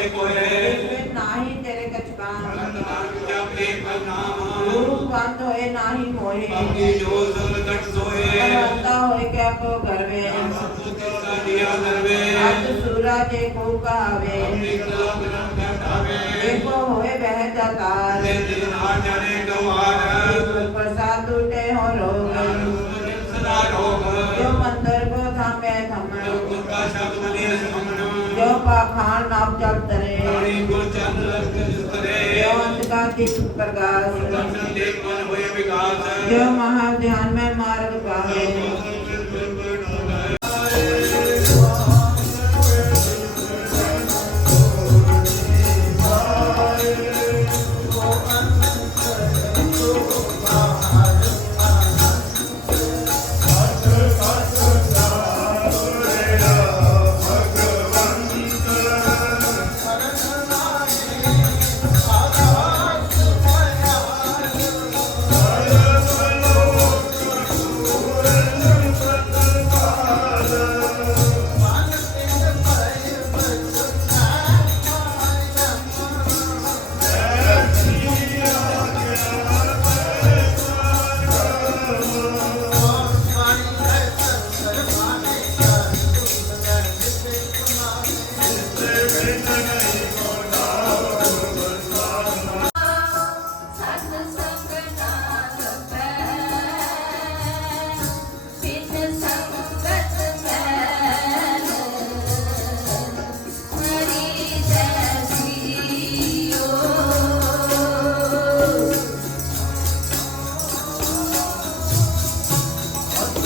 ਕੋਏ ਕੋਏ ਨਾਹੀ ਤੇਰੇ ਕਛਬਾਨ ਜਾਪੇ ਨਾਮ। ਗੁਰੂ ਬੰਦ ਹੋਏ ਨਾਹੀ ਹੋਏ। ਆਪਣੀ ਜੋ ਸੰਗਤ ਸੋਏ। ਕਰਤਾ ਹੋਏ ਕਿਆ ਕੋ ਕਰਵੇ ਸਾਡੀਆਂ ਕਰਵੇ ਅਤ ਸੂਰਾ ਤੇ ਕੋ ਕਾਵੇ। ਆਪਣੀ ਕਲਾ ਬਿਨਾਂ ਕਟਾਵੇ ਦੇਖੋ ਹੋਏ ਬਹਿ ਦਾਤਾਰ ਤੇ ਦਿਨ ਆ ਜਾਣੇ ਗਵਾਰ। ਪ੍ਰਸਾਦ ਟੁੱਟੇ ਹੋ ਰੋਗ। ਸਦਾ ਰੋਗ। ਜੋ ਮੰਦਰ ਕੋ ਥਾਮੇ ਥਮਣ। ਜੋ ਕੁੱਤਾ ਸ਼ਬਦ ਨੇ ਸਮਣ ਜੋ ਪਾਖਾਨ ਨਾਮ ਜਗ ਤਰੇ ਰਾਣੀ ਗੁਰ ਚੰਦ ਲਖਤ ਕਰੇ ਜੋ ਅੰਤ ਕਾ ਦੀਪ ਪ੍ਰਗਾਸ। ਦਰਸ਼ਨ ਦੇਖ ਮਨ ਹੋਏ ਵਿਕਾਸ ਜੋ ਮਹਾ ਧਿਆਨ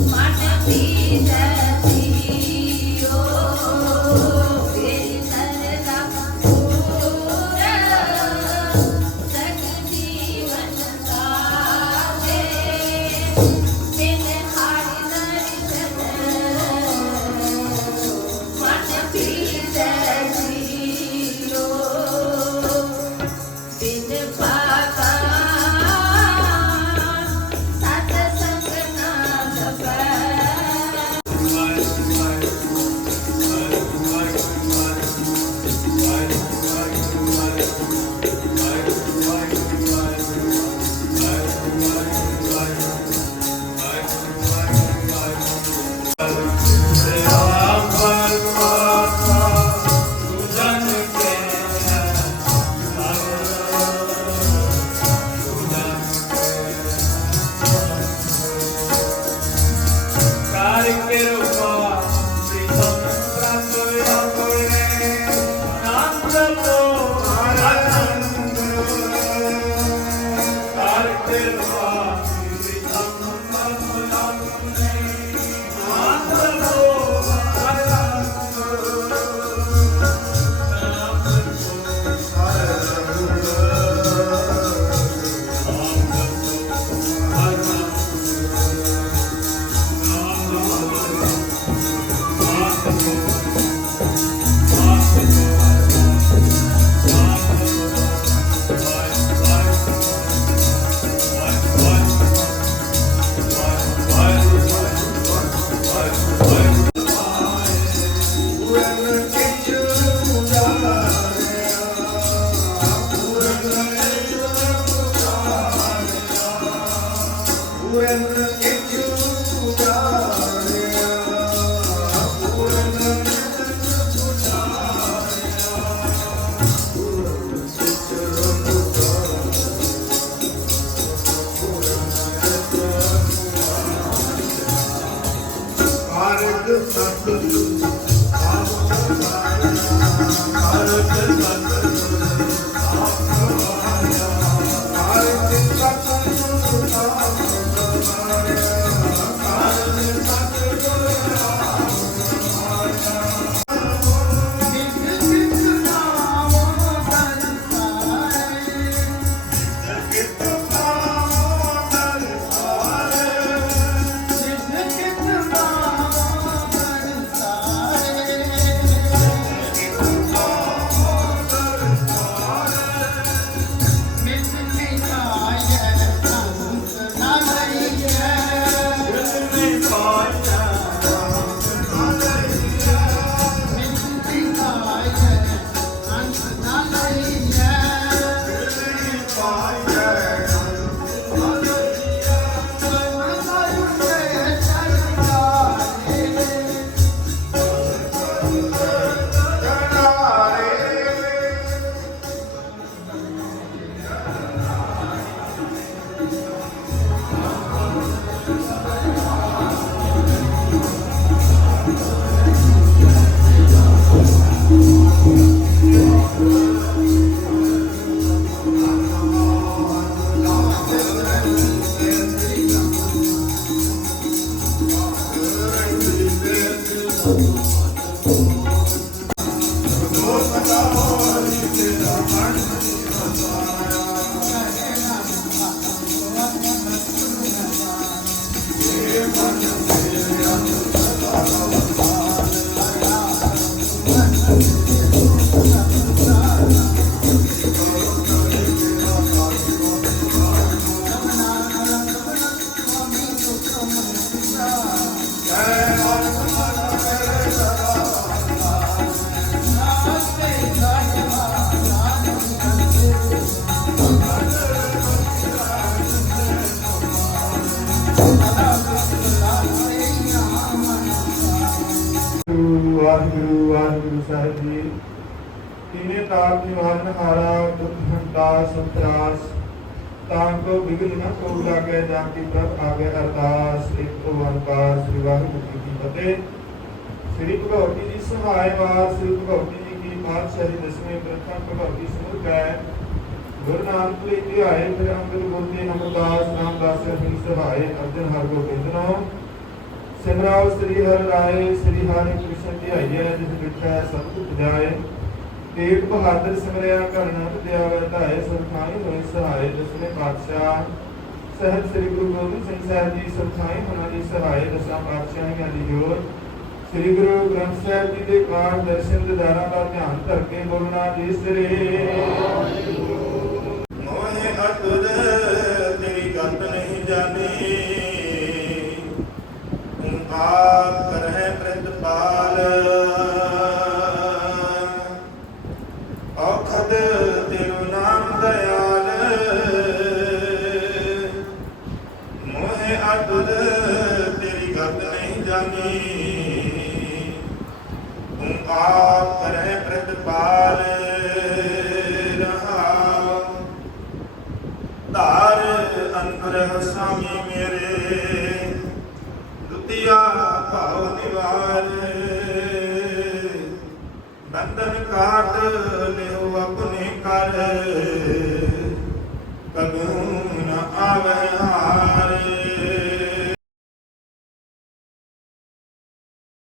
ਮਨ ਵੀ Remember ਗੁਰੂ ਤੀਨੇ ਤਾਰ ਦੀ ਵਾਰਨ ਹਾਰਾ ਦੁਖ ਹੰਤਾ ਸੰਤਰਾਸ ਤਾਂ ਕੋ ਬਿਗਲ ਨ ਕੋ ਲਾਗੇ ਜਾਂ ਕੀ ਪ੍ਰਭ ਆਗੇ ਅਰਦਾਸ ਇੱਕ ਓੰਕਾਰ ਸ੍ਰੀ ਵਾਹਿਗੁਰੂ ਜੀ ਕੀ ਫਤਿਹ ਸ੍ਰੀ ਭਗਵਤੀ ਜੀ ਸਹਾਇ ਵਾਰ ਸ੍ਰੀ ਭਗਵਤੀ ਜੀ ਕੀ ਪਾਤਸ਼ਾਹੀ ਦਸਵੇਂ ਪ੍ਰਥਮ ਭਗਵਤੀ ਸਮੁਰ ਗਏ ਗੁਰੂ ਨਾਨਕ ਲਈ ਧਿਆਏ ਫਿਰ ਅੰਗਦ ਗੁਰ ਦੇ ਅਮਰਦਾਸ ਨਾਮਦਾਸ ਜੀ ਸਹਾਇ ਅਰਜਨ ਹਰ ਗੋਬਿੰਦਨੋ ਸਿਮਰਾਵ ਸ੍ਰੀ ਹਰਿ ਰਾਏ ਸ੍ਰੀ ਹਰਿ ਕ੍ਰਿਸ਼ਨ ਧਿਆਈਐ ਜਿਸ ਵਿਖੇ ਸਭ ਕੁਝ ਜਾਏ ਤੇਗ ਬਹਾਦਰ ਸਿਮਰਿਆ ਕਰਨਾ ਧਿਆਵੈ ਧਾਏ ਸੁਖਾਈ ਹੋਏ ਸਹਾਇ ਦਸਵੇਂ ਪਾਤਸ਼ਾਹ ਸਹਿਬ ਸ੍ਰੀ ਗੁਰੂ ਗੋਬਿੰਦ ਸਿੰਘ ਸਾਹਿਬ ਜੀ ਸੁਖਾਈ ਹੋਣਾ ਦੀ ਸਹਾਇ ਦਸਾਂ ਪਾਤਸ਼ਾਹੀਆਂ ਦੀ ਜੋਤ। ਸ੍ਰੀ ਗੁਰੂ ਗ੍ਰੰਥ ਸਾਹਿਬ ਜੀ ਦੇ ਪਾਠ ਦਰਸ਼ਨ ਦਿਦਾਰਾਂ ਦਾ ਧਿਆਨ ਧਰ ਕੇ ਬੋਲਣਾ ਜੀ ਸ੍ਰੀ। ਭਉ ਨਿਵਾਰ। ਨੰਦਨ ਕਾਟ ਲਿਓ ਆਪਣੇ ਕਰ ਕਦੋਂ ਨ ਆਵੇ